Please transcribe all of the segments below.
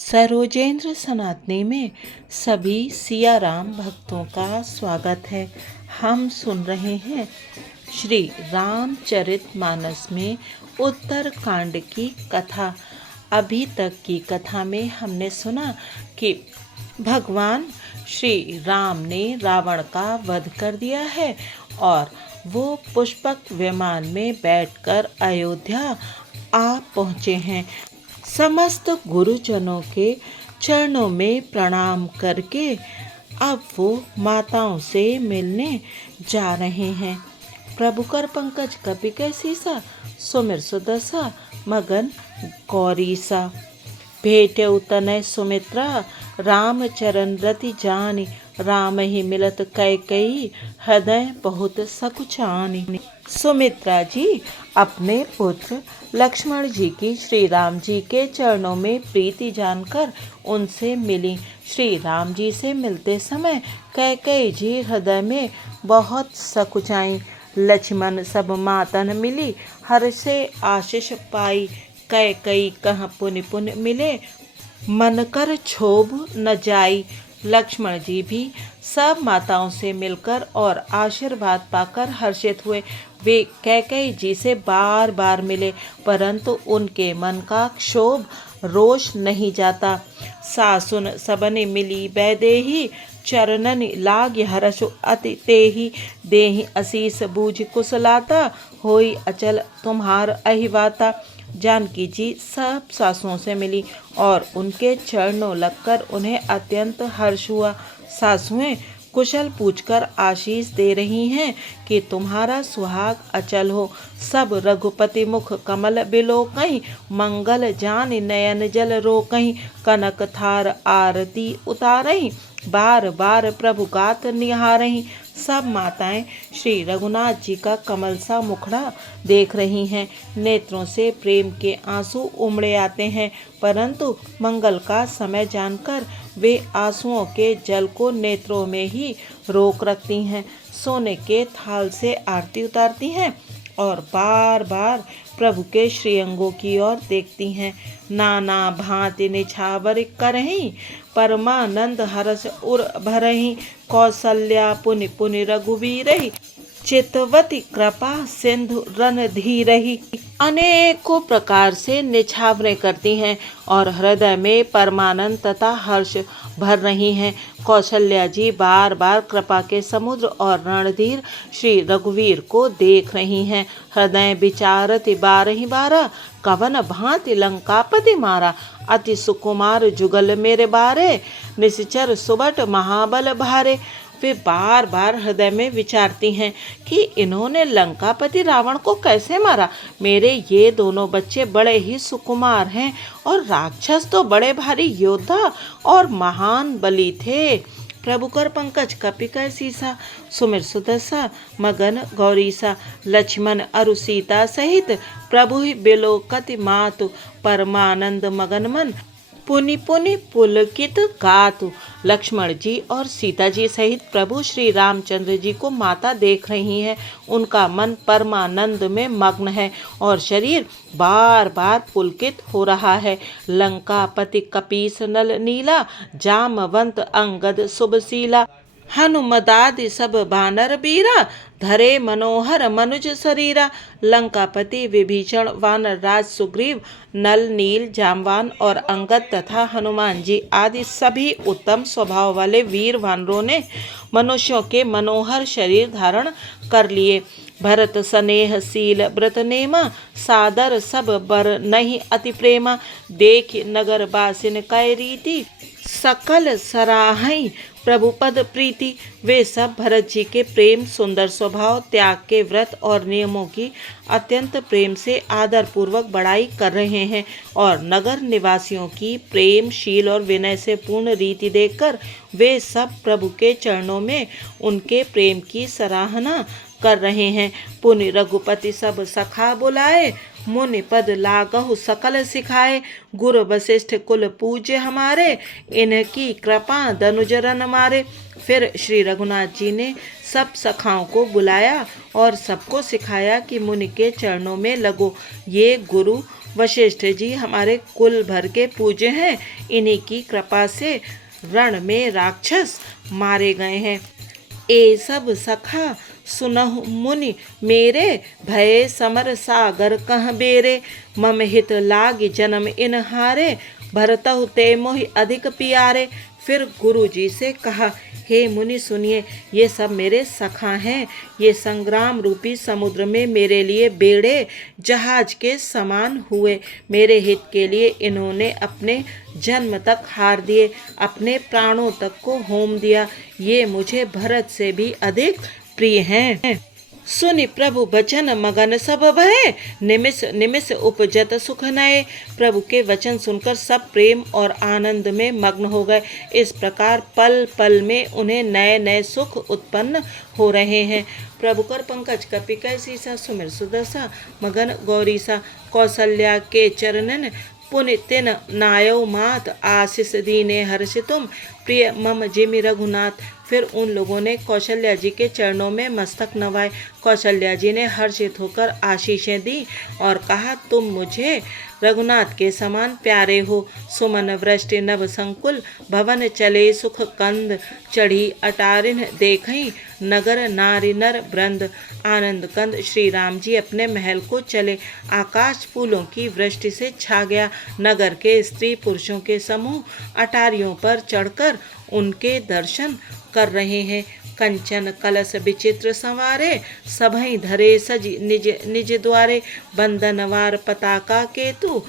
सरोजेंद्र सनातनी में सभी सिया राम भक्तों का स्वागत है। हम सुन रहे हैं श्री रामचरितमानस में उत्तरकांड की कथा। अभी तक की कथा में हमने सुना कि भगवान श्री राम ने रावण का वध कर दिया है और वो पुष्पक विमान में बैठकर अयोध्या आ पहुँचे हैं। समस्त गुरुजनों के चरणों में प्रणाम करके अब वो माताओं से मिलने जा रहे हैं। प्रभु कर पंकज कपि कै सीसा, सुमिर सुदशा मगन गौरीसा। भेटे तनय सुमित्रा, राम चरण रति जानी। राम ही मिलत कैकई, हृदय बहुत सकुचानी। सुमित्रा जी अपने पुत्र लक्ष्मण जी की श्री राम जी के चरणों में प्रीति जानकर उनसे मिली। श्री राम जी से मिलते समय कैकेयी जी हृदय में बहुत सकुचाई। लक्ष्मण सब मातन मिली, हर से आशीष पाई। कैकेयी कह पुनि पुनि मिले, मन कर क्षोभ न जाई। लक्ष्मण जी भी सब माताओं से मिलकर और आशीर्वाद पाकर हर्षित हुए। वे कैकेयी जी से बार बार मिले, परंतु उनके मन का क्षोभ रोष नहीं जाता। सासुन सबने मिली बैदेही, चरणन लाग हर्ष अति तेहि। देहि असीस बूझ कुशलाता, होई अचल तुम्हार अहिवाता। जानकी जी सब सासुओं से मिली और उनके चरणों लगकर उन्हें अत्यंत हर्ष हुआ। सासुएं कुशल पूछकर आशीष दे रही हैं कि तुम्हारा सुहाग अचल हो। सब रघुपति मुख कमल बिलोकहीं, मंगल जान नयन जल रोकहीं। कनक थार आरती उतारहीं, बार बार प्रभु गात निहारहीं। सब माताएं श्री रघुनाथ जी का कमल सा मुखड़ा देख रही हैं। नेत्रों से प्रेम के आंसू उमड़े आते हैं, परंतु मंगल का समय जानकर वे आंसुओं के जल को नेत्रों में ही रोक रखती हैं। सोने के थाल से आरती उतारती हैं और बार बार प्रभु के श्रीअंगों की ओर देखती हैं। नाना भांति निछावर करहीं, परमानंद हरस उर भरहीं। कौसल्या पुनि पुनि रघुवीरहि, चितवती कृपा सिंधु रणधीरहि। अनेकों प्रकार से निछावरें करती हैं और हृदय में परमानंद तथा हर्ष भर रही हैं। कौशल्या जी बार बार कृपा के समुद्र और रणधीर श्री रघुवीर को देख रही हैं। हृदय विचारति बारहि बारा, कवन भांति लंकापति मारा। अति सुकुमार जुगल मेरे बारे, निश्चर सुबट महाबल भारे। वे बार बार हृदय में विचारती हैं कि इन्होंने लंकापति रावण को कैसे मारा। मेरे ये दोनों बच्चे बड़े ही सुकुमार हैं और राक्षस तो बड़े भारी योद्धा और महान बली थे। प्रभु कर पंकज कपि कै सीसा, सुमिर सुदशा मगन गौरीसा। लक्ष्मण अरु सीता सहित, प्रभु ही बिलोकति मातु। परमानंद मगन मन, पुनि पुनि पुलकित गातु। लक्ष्मण जी और सीता जी सहित प्रभु श्री रामचंद्र जी को माता देख रही हैं। उनका मन परमानंद में मग्न है और शरीर बार बार पुलकित हो रहा है। लंकापति कपीस नल नीला, जामवंत अंगद शुभशीला। हनुमदादि सब बानर बीरा, धरे मनोहर मनुज शरीरा। लंकापति विभीषण, वानर राज सुग्रीव, नल नील जामवान और अंगद तथा हनुमान जी आदि सभी उत्तम स्वभाव वाले वीर वानरों ने मनुष्यों के मनोहर शरीर धारण कर लिए। भरत स्नेह शील व्रत नेमा, सादर सब बर नहीं अति प्रेमा। देख नगर बासिन कै रीति, सकल सराहई प्रभु पद प्रीति। वे सब भरत जी के प्रेम, सुंदर स्वभाव, त्याग के व्रत और नियमों की अत्यंत प्रेम से आदर पूर्वक बड़ाई कर रहे हैं और नगर निवासियों की प्रेम, शील और विनय से पूर्ण रीति देखकर वे सब प्रभु के चरणों में उनके प्रेम की सराहना कर रहे हैं। पुनि रघुपति सब सखा बुलाए, मुनि पद लागहु सकल सिखाए। गुरु वशिष्ठ कुल पूज्य हमारे, इनकी कृपा दनुजरन मारे। फिर श्री रघुनाथ जी ने सब सखाओं को बुलाया और सबको सिखाया कि मुनि के चरणों में लगो। ये गुरु वशिष्ठ जी हमारे कुल भर के पूज्य हैं, इन्हीं की कृपा से रण में राक्षस मारे गए हैं। ए सब सखा सुनहु मुनि मेरे, भय समर सागर कह बेरे, मम हित लाग जन्म इन हारे, भरतहु ते मोहि अधिक पियारे। फिर गुरु जी से कहा, हे मुनि सुनिए, ये सब मेरे सखा हैं। ये संग्राम रूपी समुद्र में मेरे लिए बेड़े जहाज के समान हुए। मेरे हित के लिए इन्होंने अपने जन्म तक हार दिए, अपने प्राणों तक को होम दिया। ये मुझे भरत से भी अधिक प्रिय हैं। सुनि प्रभु बचन मगन सब भय, निमिष निमिष उपजत सुख नए। प्रभु के वचन सुनकर सब प्रेम और आनंद में मग्न हो गए। इस प्रकार पल पल में उन्हें नए नए सुख उत्पन्न हो रहे हैं। प्रभु कर पंकज कपि कैसीसा, सुमिर सुदर्शा मगन गौरीसा। कौशल्या के चरणन पुनि तिन नायो मात, आशीष दीने हर्ष तुम प्रिय मम जिमि रघुनाथ। फिर उन लोगों ने कौशल्या जी के चरणों में मस्तक नवाए। कौशल्या जी ने हर्षित होकर आशीषें दी और कहा, तुम मुझे रघुनाथ के समान प्यारे हो। सुमन वृष्टि नभ संकुल, भवन चले सुख कंद, चढ़ी अटारिन देखई नगर नारी नर वृंद। आनंद कंद श्री राम जी अपने महल को चले। आकाश फूलों की वृष्टि से छा गया। नगर के स्त्री पुरुषों के समूह अटारियों पर चढ़कर उनके दर्शन कर रहे हैं। कंचन कलश विचित्र संवारे, सभई धरे सजी निज निज द्वारे। बंदनवार पताका केतु,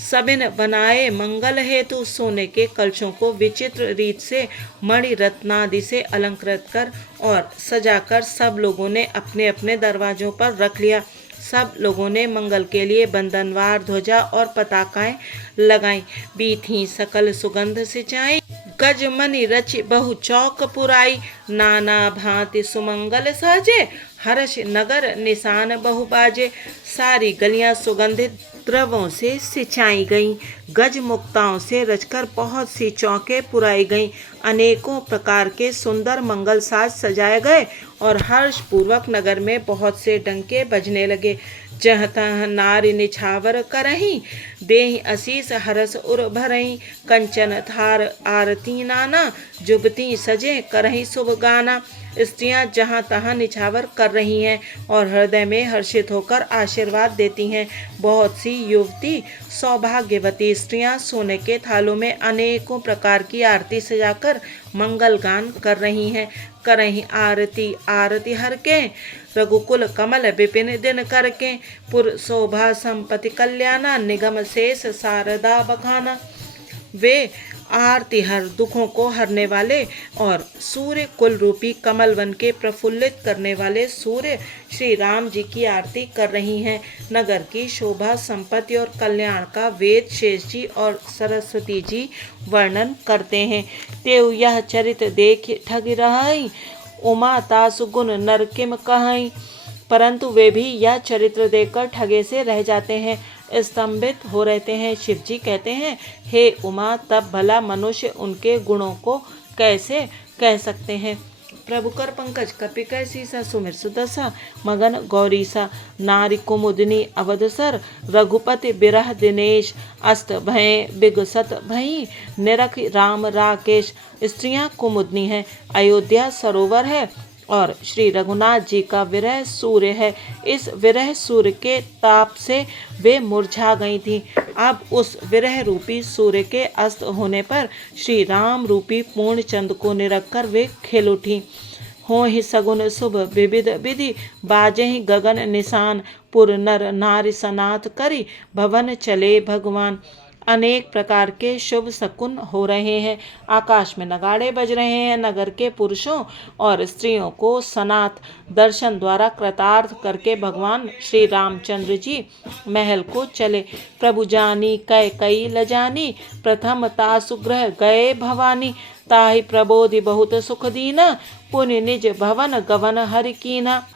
सबिन बनाए मंगल हेतु। सोने के कलशों को विचित्र रीत से मणि रत्नादि से अलंकृत कर और सजाकर सब लोगों ने अपने अपने दरवाजों पर रख लिया। सब लोगों ने मंगल के लिए बंदनवार ध्वजा और पताकाएं लगाई। बीथी सकल सुगंध सिंचाई, गजमनि रचि बहु चौक पुराई। नाना भांति सुमंगल साजे, हर्ष नगर निशान बहु बाजे। सारी गलियां सुगंधित द्रवों से सिंचाई गईं। गज मुक्ताओं से रचकर बहुत सी चौकें पुराई गईं। अनेकों प्रकार के सुंदर मंगल साज सजाए गए और हर्ष पूर्वक नगर में बहुत से डंके बजने लगे। जह तह नारी निछावर करहीं, देहि असीस हरस उर भरहीं। कंचन थार आरती नाना, जुबती सजे करहीं शुभ गाना। स्त्रियां जहां तहां निछावर कर रही हैं और हृदय में हर्षित होकर आशीर्वाद देती हैं। बहुत सी युवती सौभाग्यवती स्त्रियां सोने के थालों में अनेकों प्रकार की आरती सजाकर मंगल गान कर रही हैं। करहीं आरती आरती हर के, रघुकुल कमल विपिन दिन करके। पुर शोभा संपत्ति कल्याणा, निगम शेष शारदा बखाना। वे आरती हर दुखों को हरने वाले और सूर्य कुल रूपी कमल वन के प्रफुल्लित करने वाले सूर्य श्री राम जी की आरती कर रही हैं। नगर की शोभा संपत्ति और कल्याण का वेद शेष जी और सरस्वती जी वर्णन करते हैं। तेउ यह चरित देख ठग रहाई, उमा तासु गुण नर किम कहई। परंतु वे भी यह चरित्र देखकर ठगे से रह जाते हैं, स्तंभित हो रहते हैं। शिव जी कहते हैं, हे उमा, तब भला मनुष्य उनके गुणों को कैसे कह सकते हैं। प्रभु कर पंकज कपि कैसीसा, सुमिर सुदर्शा मगन गौरीसा। नारी कुमुदिनी अवधसर, रघुपति बिरह दिनेश। अस्त भय बिगसत भई, निरख राम राकेश। स्त्रियां कुमुदनी हैं, अयोध्या सरोवर है और श्री रघुनाथ जी का विरह सूर्य है। इस विरह सूर्य के ताप से वे मुरझा गई थीं। अब उस विरह रूपी सूर्य के अस्त होने पर श्री राम रूपी पूर्ण चंद्र को निरख कर वे खिल उठी। हो ही सगुन शुभ विविध विधि, बाजे ही गगन निशान। पुर नर नारी सनाथ करी, भवन चले भगवान। अनेक प्रकार के शुभ शकुन हो रहे हैं। आकाश में नगाड़े बज रहे हैं। नगर के पुरुषों और स्त्रियों को सनाथ दर्शन द्वारा कृतार्थ करके भगवान श्री रामचंद्र जी महल को चले। प्रभु जानी कै कई लजानी, प्रथम तासुग्रह गए भवानी। ताहि प्रबोधि बहुत सुख दीना, पुनि निज भवन गवन हरि कीना।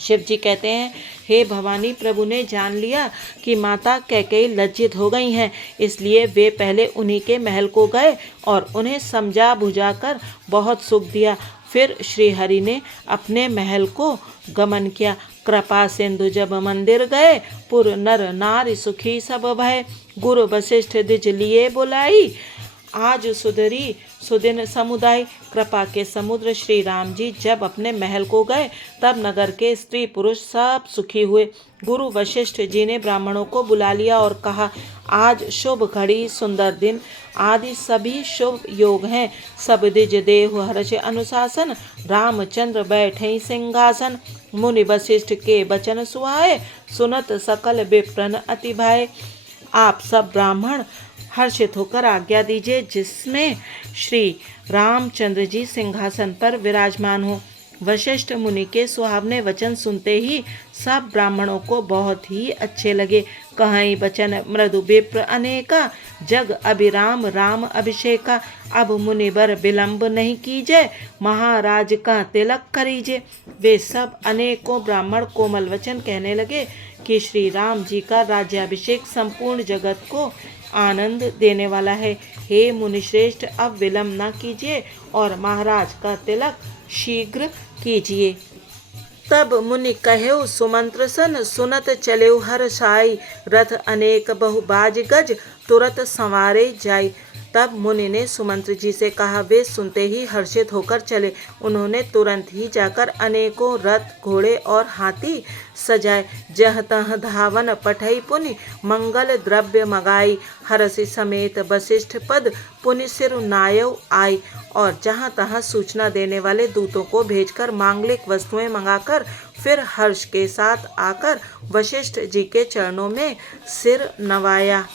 शिव जी कहते हैं, हे भवानी, प्रभु ने जान लिया कि माता कैकेयी लज्जित हो गई हैं, इसलिए वे पहले उन्हीं के महल को गए और उन्हें समझा बुझाकर बहुत सुख दिया। फिर श्री हरि ने अपने महल को गमन किया। कृपा सिंधु जब मंदिर गए, पुर नर नारी सुखी सब भय। गुरु वशिष्ठ द्विज लिए बुलाई, आज सुधरी सुदिन समुदाय। कृपा के समुद्र श्री राम जी जब अपने महल को गए, तब नगर के स्त्री पुरुष सब सुखी हुए। गुरु वशिष्ठ जी ने ब्राह्मणों को बुला लिया और कहा, आज शुभ घड़ी सुंदर दिन आदि सभी शुभ योग हैं। सब द्विज देहु हर्ष अनुशासन, रामचंद्र बैठे सिंहासन। मुनि वशिष्ठ के वचन सुहाए, सुनत सकल विप्रन अति भाए। आप सब ब्राह्मण हर्षित होकर आज्ञा दीजिए, जिसमें श्री रामचंद्र जी सिंहासन पर विराजमान हो। वशिष्ठ मुनि के सुहावने वचन सुनते ही सब ब्राह्मणों को बहुत ही अच्छे लगे। कहीं वचन मृदु विप्र अनेका, जग अभिराम राम अभिषेका। अब मुनिवर विलंब नहीं कीजिए, महाराज का तिलक करीजे। वे सब अनेकों ब्राह्मण कोमल वचन कहने लगे कि श्री राम जी का राज्याभिषेक संपूर्ण जगत को आनंद देने वाला है। हे मुनिश्रेष्ठ, अब विलंब न कीजिए और महाराज का तिलक शीघ्र कीजिए। तब मुनि कहेउ सुमंत्र सन, सुनत चलेउ हर्षाई। रथ अनेक बहुबाज गज, तुरत संवारे जाई। तब मुनि ने सुमंत्र जी से कहा। वे सुनते ही हर्षित होकर चले। उन्होंने तुरंत ही जाकर अनेकों रथ घोड़े और हाथी सजाए। जह तह धावन पठई पुनि, मंगल द्रव्य मगाई। हर्षि समेत वशिष्ठ पद, पुनि सिर नायव आई। और जहाँ तहाँ सूचना देने वाले दूतों को भेजकर मांगलिक वस्तुएं मंगाकर फिर हर्ष के साथ आकर वशिष्ठ जी के चरणों में सिर नवाया।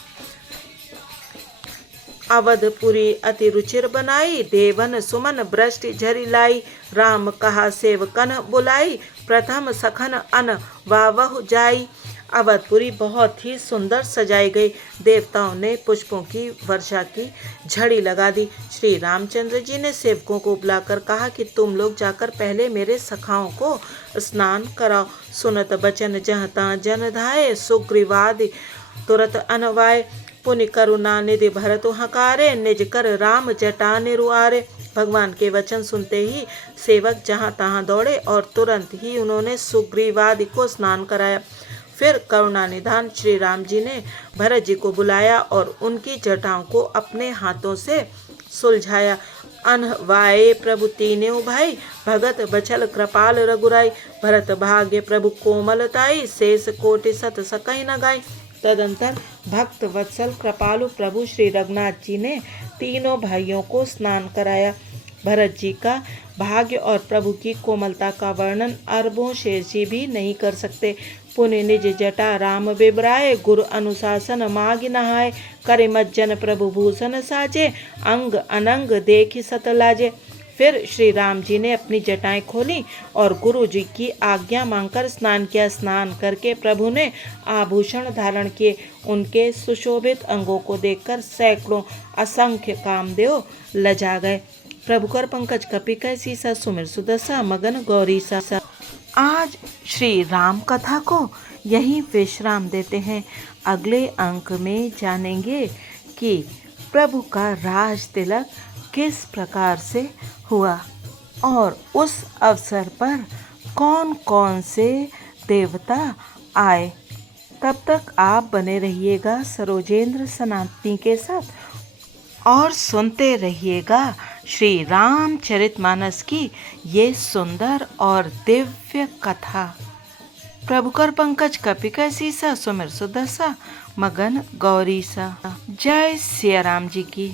अवधपुरी अति रुचिर बनाई, देवन सुमन वृष्टि झरी लाई। राम कहा सेवकन बुलाई, प्रथम सखन अन वावहु जाई। अवधपुरी बहुत ही सुंदर सजाई गई। देवताओं ने पुष्पों की वर्षा की झड़ी लगा दी। श्री रामचंद्र जी ने सेवकों को बुलाकर कहा कि तुम लोग जाकर पहले मेरे सखाओं को स्नान कराओ। सुनत बचन जह तहाँ जन धाये, सुग्रीवादि तुरत अनवाय। पुनि करुणा निधि भरतु हकारे, निज कर राम जटा निरुआरे। भगवान के वचन सुनते ही सेवक जहाँ तहाँ दौड़े और तुरंत ही उन्होंने सुग्रीवादि को स्नान कराया। फिर करुणा निधान श्री राम जी ने भरत जी को बुलाया और उनकी जटाओं को अपने हाथों से सुलझाया। अनवाये प्रभु तीनेउ भाई, भगत बचल कृपाल रघुराई। भरत भाग्य प्रभु कोमलताई, शेष कोटि सत सकई न गाई। तदंतर भक्त वत्सल कृपालु प्रभु श्री रघुनाथ जी ने तीनों भाइयों को स्नान कराया। भरत जी का भाग्य और प्रभु की कोमलता का वर्णन अरबों शेष जी भी नहीं कर सकते। पुनि निज जटा राम बिबराए, गुरु अनुशासन माग नहाय। करे मज्जन प्रभु भूषण साजे, अंग अनंग देखि सत लाजे। फिर श्री राम जी ने अपनी जटाएं खोली और गुरु जी की आज्ञा मांगकर स्नान किया। स्नान करके प्रभु ने आभूषण धारण किए। उनके सुशोभित अंगों को देखकर सैकड़ों असंख्य कामदेव लजा गए। प्रभु कर पंकज कपि कैसी सा, सुमिर सुदशा मगन गौरी सा। आज श्री राम कथा को यहीं विश्राम देते हैं। अगले अंक में जानेंगे कि प्रभु का राज तिलक किस प्रकार से हुआ और उस अवसर पर कौन कौन से देवता आए। तब तक आप बने रहिएगा सरोजेंद्र सनातनी के साथ और सुनते रहिएगा श्री रामचरितमानस की ये सुंदर और दिव्य कथा। प्रभु कर पंकज कपि कैसी सा, सुमिर सुदशा मगन गौरी सा। जय सिया राम जी की।